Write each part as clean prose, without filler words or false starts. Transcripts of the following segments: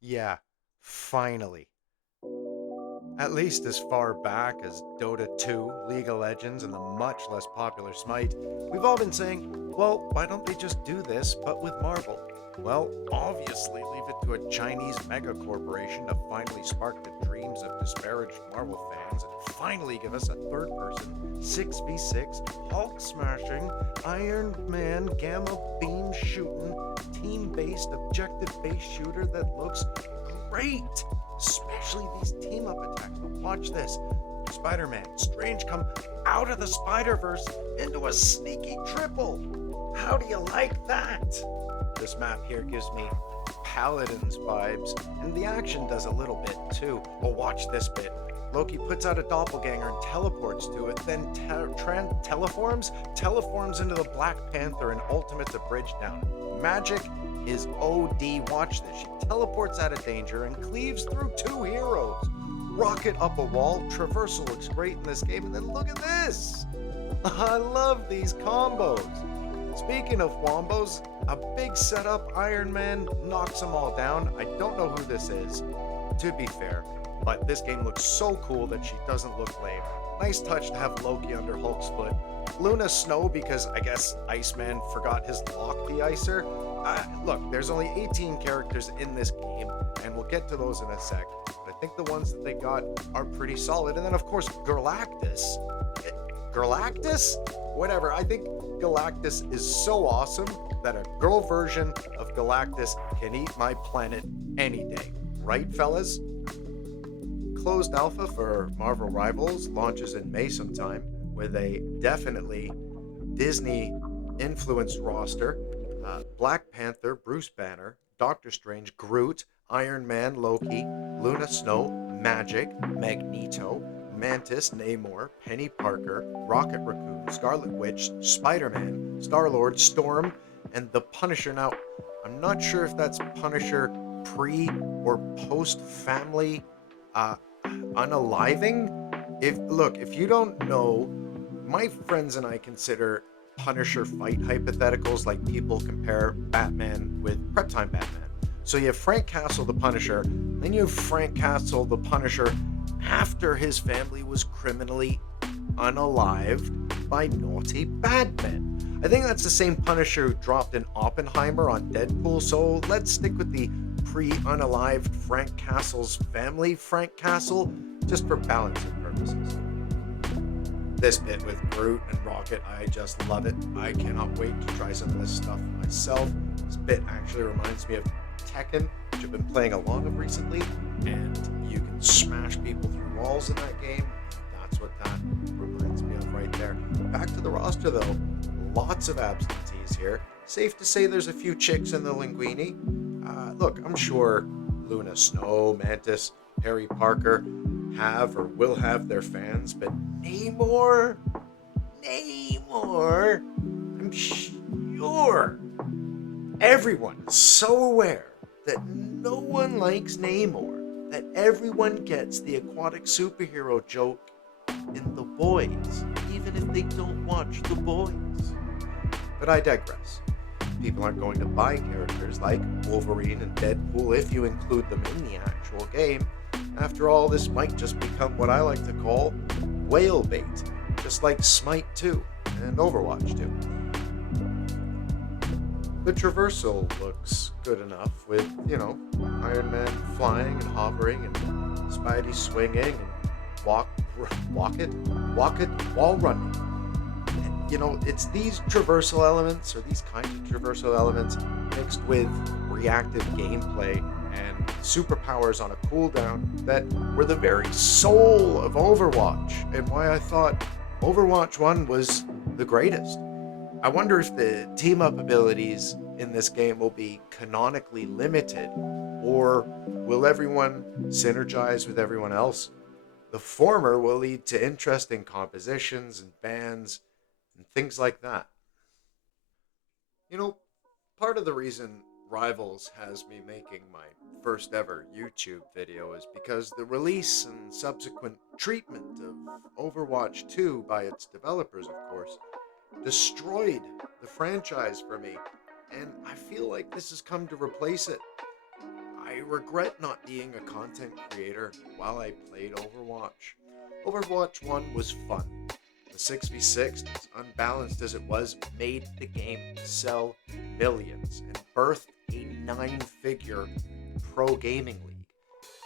Yeah, finally. At least as far back as Dota 2, League of Legends, and the much less popular Smite, we've all been saying, well, why don't they just do this, but with Marvel? Well, obviously, leave it to a Chinese mega corporation to finally spark the dreams of disparaged Marvel fans and finally give us a third person, 6v6, Hulk smashing, Iron Man gamma beam shooting, team based, objective based shooter that looks great! Especially these team up attacks. But watch this. Spider-Man, Strange come out of the Spider-Verse into a sneaky triple. How do you like that? This map here gives me Paladins vibes, and the action does a little bit too. Oh, watch this bit. Loki puts out a doppelganger and teleports to it, then teleforms into the Black Panther and ultimates a bridge down. Magic is OD. Watch this. She teleports out of danger and cleaves through two heroes. Rocket up a wall. Traversal looks great in this game. And then look at this. I love these combos. Speaking of wombos, a big setup. Iron Man knocks them all down. I don't know who this is, to be fair, but this game looks so cool that she doesn't look lame. Nice touch to have Loki under Hulk's foot. Luna Snow because I guess Iceman forgot his lock de-icer. Look, there's only 18 characters in this game, and we'll get to those in a sec. But I think the ones that they got are pretty solid. And then, of course, GIRLactus. GIRLactus? Whatever. I think GIRLactus is so awesome that a girl version of GIRLactus can eat my planet any day. Right, fellas? Closed alpha for Marvel Rivals launches in May sometime with a definitely Disney influenced roster. Black Panther, Bruce Banner, Doctor Strange, Groot, Iron Man, Loki, Luna Snow, Magic, Magneto, Mantis, Namor, Penny Parker, Rocket Raccoon, Scarlet Witch, Spider-Man, Star-Lord, Storm, and the Punisher. Now, I'm not sure if that's Punisher pre or post family unaliving. If you don't know, my friends and I consider Punisher fight hypotheticals like people compare Batman with Prep Time Batman. So you have Frank Castle the Punisher, then you have Frank Castle the Punisher after his family was criminally unalived by naughty bad men. I think that's the same Punisher who dropped in Oppenheimer on Deadpool, so let's stick with the pre-unalived Frank Castle's family Frank Castle, just for balancing purposes. This bit with Groot and Rocket, I just love it. I cannot wait to try some of this stuff myself. This bit actually reminds me of Tekken, which I've been playing a lot of recently, and you can smash people through walls in that game. That's what that reminds me of right there. Back to the roster though, lots of absentees here. Safe to say there's a few chicks in the linguini. Look, I'm sure Luna Snow, Mantis, Harry Parker have or will have their fans, but Namor, I'm sure everyone is so aware that no one likes Namor, that everyone gets the aquatic superhero joke in The Boys, even if they don't watch The Boys. But I digress. People aren't going to buy characters like Wolverine and Deadpool if you include them in the actual game. After all, this might just become what I like to call whale bait, just like Smite 2 and Overwatch 2. The traversal looks good enough with, Iron Man flying and hovering and Spidey swinging and walk it, wall running. It's these traversal elements, or these kinds of traversal elements, mixed with reactive gameplay and superpowers on a cooldown that were the very soul of Overwatch, and why I thought Overwatch 1 was the greatest. I wonder if the team-up abilities in this game will be canonically limited, or will everyone synergize with everyone else? The former will lead to interesting compositions and bans and things like that. Part of the reason Rivals has me making my first ever YouTube video is because the release and subsequent treatment of Overwatch 2 by its developers, of course, destroyed the franchise for me, and I feel like this has come to replace it. I regret not being a content creator while I played Overwatch. Overwatch 1 was fun. The 6v6, as unbalanced as it was, made the game sell millions and birthed a 9-figure pro gaming league.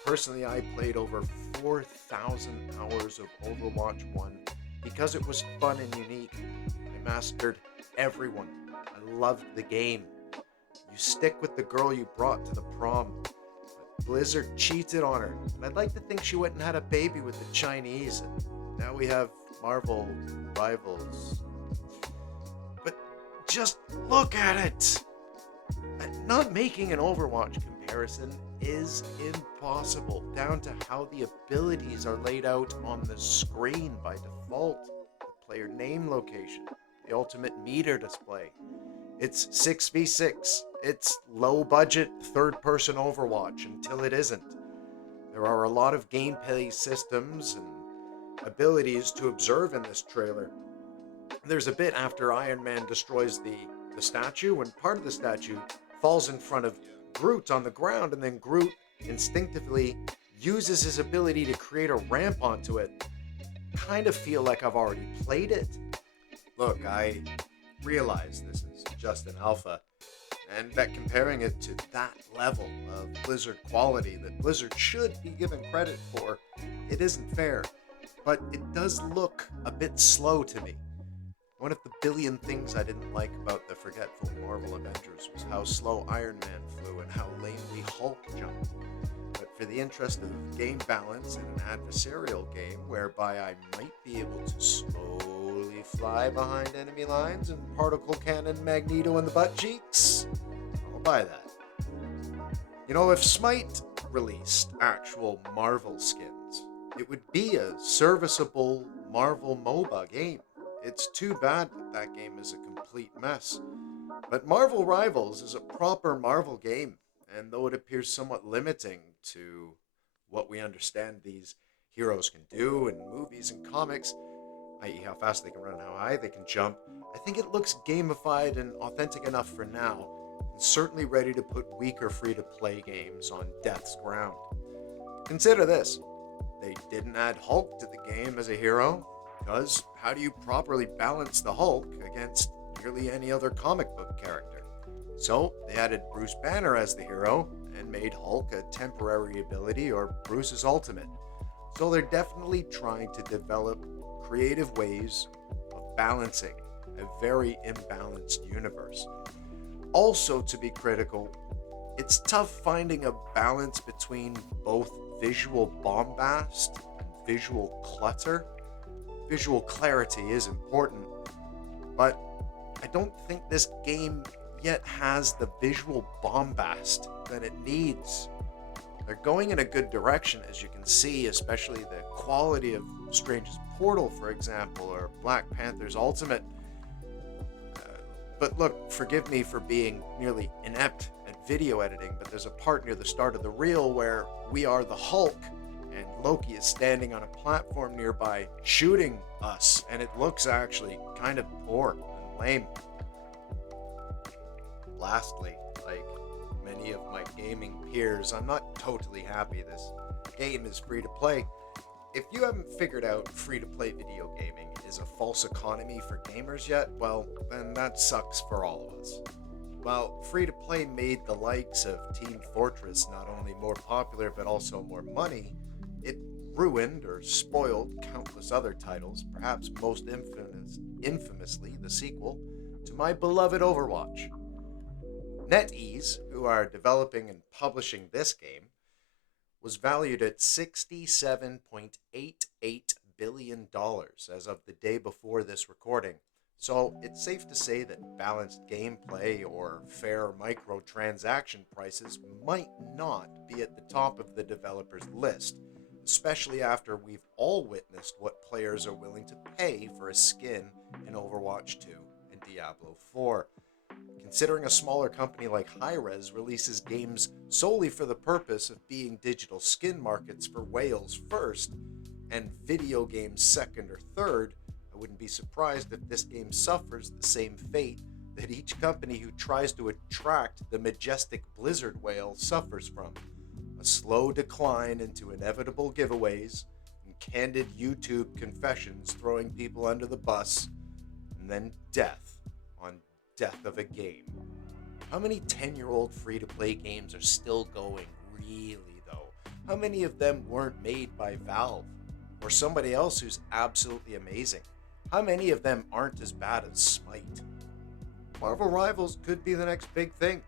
Personally, I played over 4,000 hours of Overwatch 1 because it was fun and unique. I mastered everyone. I loved the game. You stick with the girl you brought to the prom. But Blizzard cheated on her, and I'd like to think she went and had a baby with the Chinese, and now we have Marvel Rivals. But just look at it! Not making an Overwatch comparison is impossible, down to how the abilities are laid out on the screen by default, the player name location, the ultimate meter display. It's 6v6. It's low budget third-person Overwatch until it isn't. There are a lot of gameplay systems and abilities to observe in this trailer. There's a bit after Iron Man destroys the statue, when part of the statue falls in front of Groot on the ground, and then Groot instinctively uses his ability to create a ramp onto it. Kind of feel like I've already played it. Look, I realize this is just an alpha, and that comparing it to that level of Blizzard quality that Blizzard should be given credit for, it isn't fair. But it does look a bit slow to me. One of the billion things I didn't like about the forgetful Marvel Avengers was how slow Iron Man flew and how lamely Hulk jumped. But for the interest of game balance in an adversarial game whereby I might be able to slowly fly behind enemy lines and particle cannon Magneto in the butt cheeks, I'll buy that. You know, if Smite released actual Marvel skins, it would be a serviceable Marvel MOBA game. It's too bad that that game is a complete mess. But Marvel Rivals is a proper Marvel game, and though it appears somewhat limiting to what we understand these heroes can do in movies and comics, i.e. how fast they can run and how high they can jump, I think it looks gamified and authentic enough for now, and certainly ready to put weaker free-to-play games on death's ground. Consider this. They didn't add Hulk to the game as a hero, because how do you properly balance the Hulk against nearly any other comic book character? So they added Bruce Banner as the hero and made Hulk a temporary ability or Bruce's ultimate. So they're definitely trying to develop creative ways of balancing a very imbalanced universe. Also, to be critical, it's tough finding a balance between both visual bombast and visual clutter. Visual clarity is important, but I don't think this game yet has the visual bombast that it needs. They're going in a good direction, as you can see, especially the quality of Strange's Portal, for example, or Black Panther's Ultimate. But look, forgive me for being nearly inept at video editing, but there's a part near the start of the reel where we are the Hulk, and Loki is standing on a platform nearby shooting us, and it looks actually kind of poor and lame. Lastly, like many of my gaming peers, I'm not totally happy this game is free to play. If you haven't figured out free-to-play video gaming is a false economy for gamers yet, well, then that sucks for all of us. While free-to-play made the likes of Team Fortress not only more popular but also more money, it ruined or spoiled countless other titles, perhaps most infamously the sequel to my beloved Overwatch. NetEase, who are developing and publishing this game, was valued at $67.88 billion as of the day before this recording. So it's safe to say that balanced gameplay or fair microtransaction prices might not be at the top of the developer's list, especially after we've all witnessed what players are willing to pay for a skin in Overwatch 2 and Diablo 4. Considering a smaller company like Hi-Rez releases games solely for the purpose of being digital skin markets for whales first, and video games second or third, I wouldn't be surprised if this game suffers the same fate that each company who tries to attract the majestic Blizzard whale suffers from. a slow decline into inevitable giveaways, and candid YouTube confessions throwing people under the bus, and then death on death of a game. How many 10-year-old free-to-play games are still going, really, though? How many of them weren't made by Valve or somebody else who's absolutely amazing? How many of them aren't as bad as Smite? Marvel Rivals could be the next big thing.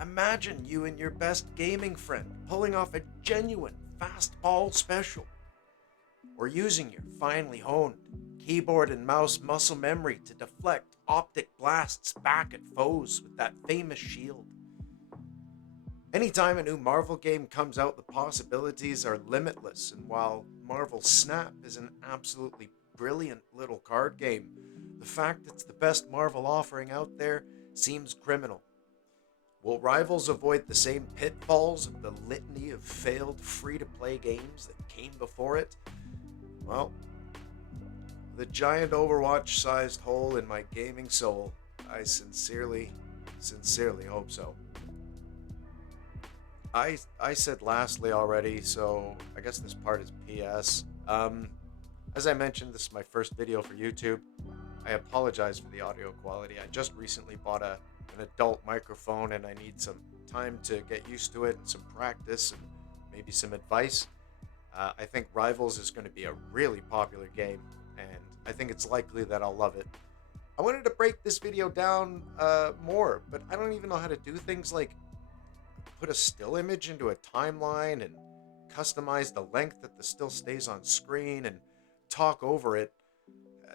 Imagine you and your best gaming friend pulling off a genuine fastball special, or using your finely honed keyboard and mouse muscle memory to deflect optic blasts back at foes with that famous shield. Anytime a new Marvel game comes out, the possibilities are limitless, and while Marvel Snap is an absolutely brilliant little card game, the fact it's the best Marvel offering out there seems criminal. Will Rivals avoid the same pitfalls of the litany of failed free-to-play games that came before it? Well, the giant Overwatch-sized hole in my gaming soul, I sincerely hope so. I said lastly already, so I guess this part is PS. As I mentioned, this is my first video for YouTube. I apologize for the audio quality. I just recently bought an adult microphone, and I need some time to get used to it and some practice and maybe some advice. I think Rivals is going to be a really popular game, and I think it's likely that I'll love it. I wanted to break this video down more, but I don't even know how to do things like put a still image into a timeline and customize the length that the still stays on screen and talk over it.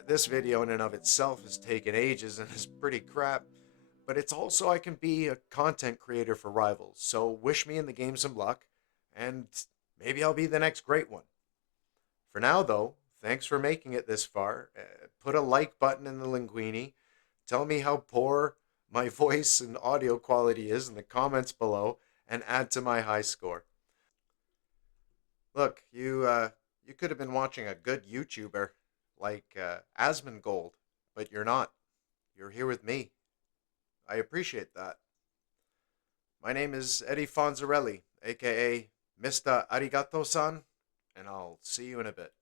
This video in and of itself has taken ages and is pretty crap, but it's also I can be a content creator for Rivals, so wish me and the game some luck, and maybe I'll be the next great one. For now, though, thanks for making it this far. Put a like button in the linguini. Tell me how poor my voice and audio quality is in the comments below, and add to my high score. Look, you could have been watching a good YouTuber like Asmongold, but you're not. You're here with me. I appreciate that. My name is Eddie Fonzarelli, aka Mr. Arigato-san, and I'll see you in a bit.